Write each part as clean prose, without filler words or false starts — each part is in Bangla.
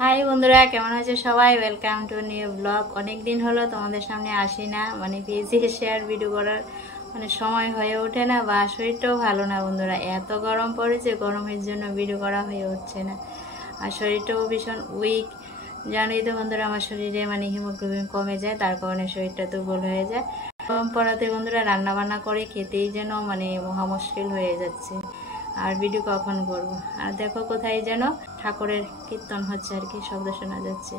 হাই বন্ধুরা, কেমন আছে সবাই? Welcome to new blog. অনেক দিন হলো তোমাদের সামনে আসি না, পেজে শেয়ার ভিডিও করার সময় হয়ে ওঠে না, বা শরীরটাও ভালো না বন্ধুরা। এত গরম পড়েছে, গরমের জন্য ভিডিও করা হয়ে উঠছে না। আর শরীরটাও ভীষণ উইক, জানোই তো বন্ধুরা। আমার শরীরে হিমোগ্লোবিন কমে যায়, তার কারণে শরীরটা দুর্বল হয়ে যায়। গরম পড়াতে বন্ধুরা রান্না বান্না করে খেতেই যেন মহা মুশকিল হয়ে যাচ্ছে। আর ভিডিও কখন করব? আর দেখো কোথায় যেন ঠাকুরের কীর্তন হচ্ছে আর কি, শব্দ শোনা যাচ্ছে।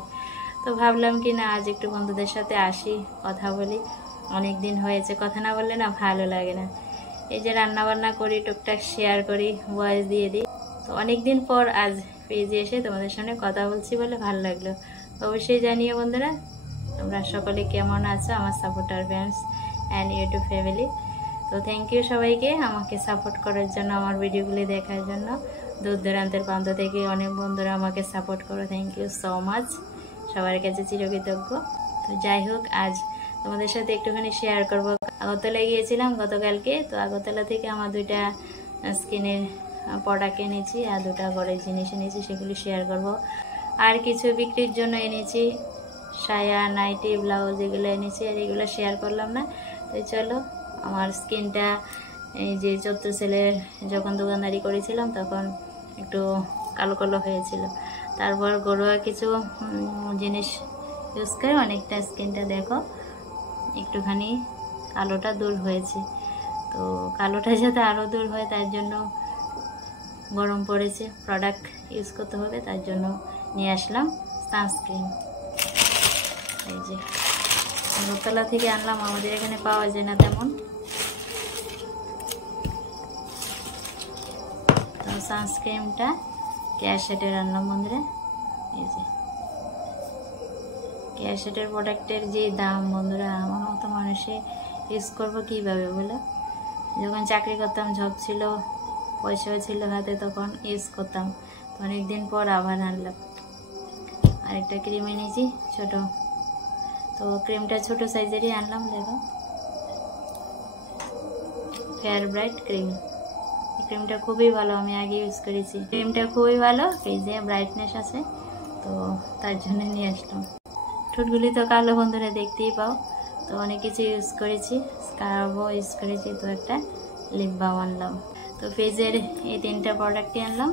তো ভাবলাম কি না আজ একটু বন্ধুদের সাথে আসি, কথা বলি। অনেক দিন হয়েছে, কথা না বললে না ভালো লাগে না। এই যে রান্না বান্না করি, টুকটাক শেয়ার করি, ভয়েস দিয়ে দিই। তো অনেক দিন পর আজ পেজে এসে তোমাদের সামনে কথা বলছি বলে ভালো লাগলো। অবশ্যই জানিও বন্ধুরা তোমরা সকলে কেমন আছো, আমার supporter friends and YouTube family. তো থ্যাংক ইউ সবাইকে আমাকে সাপোর্ট করার জন্য, আমার ভিডিওগুলি দেখার জন্য। দূর দূরান্তের প্রান্ত থেকে অনেক বন্ধুরা আমাকে সাপোর্ট করো, থ্যাংক ইউ সো মাচ। সবার কাছে চিরকৃতজ্ঞ। তো যাই হোক, আজ তোমাদের সাথে একটুখানি শেয়ার করব। আগরতলায় গিয়েছিলাম গতকালকে। তো আগরতলা থেকে আমার দুইটা স্কিনের প্রোডাক্ট এনেছি আর দুটা ঘরের জিনিস এনেছি, সেগুলি শেয়ার করব। আর কিছু বিক্রির জন্য এনেছি, সায়া, নাইটি, ব্লাউজ, এগুলো এনেছি। আর এগুলো শেয়ার করলাম না। তো চলো, আমার স্কিনটা এই যে চত্র সেলের যখন দোকানদারি করেছিলাম তখন একটু কালো কালো হয়েছিল। তারপর ঘরোয়া কিছু জিনিস ইউজ করে অনেকটা স্কিনটা দেখো একটুখানি কালোটা দূর হয়েছে। তো কালোটা যাতে আরও দূর হয় তার জন্য গরম পড়েছে, প্রোডাক্ট ইউজ করতে হবে, তার জন্য নিয়ে আসলাম সানস্ক্রিন। এই যে আগরতলা থেকে আনলাম, আমাদের এখানে পাওয়া যায় না তেমন। তো সানস্ক্রিনটা ক্যাশেটের আনলাম বন্ধুরা। এই যে ক্যাশেটের প্রোডাক্টের যে দাম বন্ধুরা, আমার মতো মানুষে ইউজ করবো কীভাবে বলো? যখন চাকরি করতাম, জব ছিল, পয়সাও ছিল হাতে, তখন ইউজ করতাম। তো অনেকদিন পর আবার আনলাম। আরেকটা ক্রিম এনেছি ছোট। তো ক্রিমটা ছোট সাইজেরই আনলাম, দেখো ফেয়ার ব্রাইট ক্রিম। এই ক্রিমটা খুবই ভালো, আমি আগে ইউজ করেছি। ক্রিমটা খুবই ভালো, ফেসে ব্রাইটনেস আছে, তো তার জন্য নিয়ে আসলাম। ঠোঁটগুলি তো কালো বন্ধুরা দেখতেই পাও। তো অনেক কিছু ইউজ করেছি, স্কার্বও ইউজ করেছি। তো একটা লিপ বাম আনলাম। তো ফেসের এই তিনটা প্রোডাক্টই আনলাম।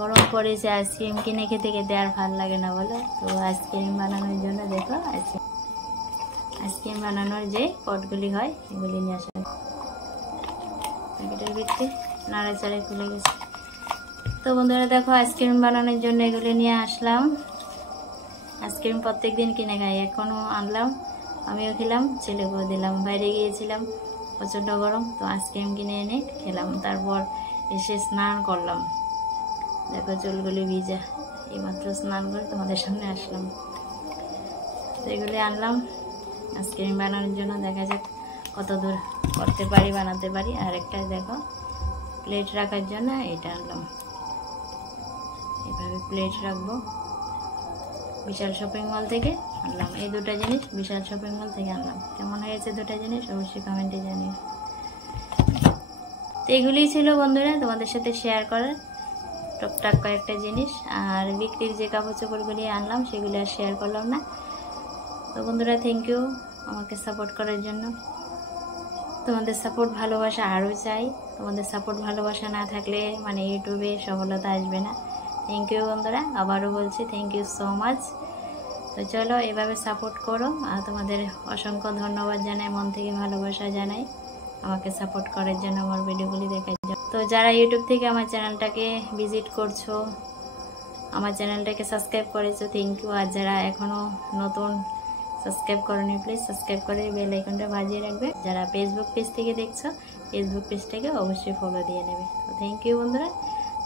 গরম পড়েছে, আইসক্রিম কিনে খেতে খেতে আর ভালো লাগে না বলো। তো আইসক্রিম বানানোর জন্য দেখো আইসক্রিম বানানোর যে পটগুলি হয় এগুলি নিয়ে আসা। প্যাকেটের ভিতরে নাড়াচাড়াই খুলে গেছে। তো বন্ধুরা দেখো, আইসক্রিম বানানোর জন্য এগুলি নিয়ে আসলাম। আইসক্রিম প্রত্যেক দিন কিনে খাই, এখনও আনলাম, আমিও খেলাম, ছেলেকেও দিলাম। বাইরে গিয়েছিলাম, প্রচণ্ড গরম, তো আইসক্রিম কিনে এনে খেলাম। তারপর এসে স্নান করলাম, দেখো চুলগুলি ভিজা। এইমাত্র স্নান করে তোমাদের সামনে আসলাম। তো এগুলি আনলাম আইসক্রিম বানানোর জন্য, দেখা যাক কত দূর করতে পারি, বানাতে পারি। আর একটা দেখো প্লেট রাখার জন্য এটা আনলাম, এইভাবে প্লেট রাখবো। বিশাল শপিং মল থেকে আনলাম এই দুটো জিনিস, বিশাল শপিং মল থেকে আনলাম। কেমন হয়েছে দুটো জিনিস অবশ্যই কমেন্টে জানিও। তো এগুলিই ছিল বন্ধুরা তোমাদের সাথে শেয়ার করার টুকটাক কয়েকটা জিনিস। আর বিক্রির যে কাপড় চোপড়গুলি আনলাম সেগুলি আর শেয়ার করলাম না। তো বন্ধুরা থ্যাংক ইউ আমাকে সাপোর্ট করার জন্য। তোমাদের সাপোর্ট ভালোবাসা আরও চাই। তোমাদের সাপোর্ট ভালোবাসা না থাকলে ইউটিউবে সফলতা আসবে না। থ্যাংক ইউ বন্ধুরা, আবারও বলছি থ্যাংক ইউ সো মাচ। তো চলো এভাবে সাপোর্ট করো। আর তোমাদের অসংখ্য ধন্যবাদ জানাই, মন থেকে ভালোবাসা জানাই আমাকে সাপোর্ট করার জন্য, আমার ভিডিওগুলি দেখার জন্য। তো যারা ইউটিউব থেকে আমার চ্যানেলটাকে ভিজিট করছো, আমার চ্যানেলটাকে সাবস্ক্রাইব করেছো, থ্যাংক ইউ। আর যারা এখনও নতুন সাবস্ক্রাইব করোনি, প্লিজ সাবস্ক্রাইব করে বেল আইকনটা বাজিয়ে রাখবে। যারা ফেসবুক পেজ থেকে দেখছো, ফেসবুক পেজটাকে অবশ্যই ফলো দিয়ে নেবে। তো থ্যাংক ইউ বন্ধুরা।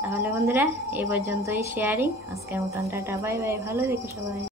তাহলে বন্ধুরা এই পর্যন্তই শেয়ারিং, আজকের মতন টাটা, বাই বাই, ভালো থেকো সবাই।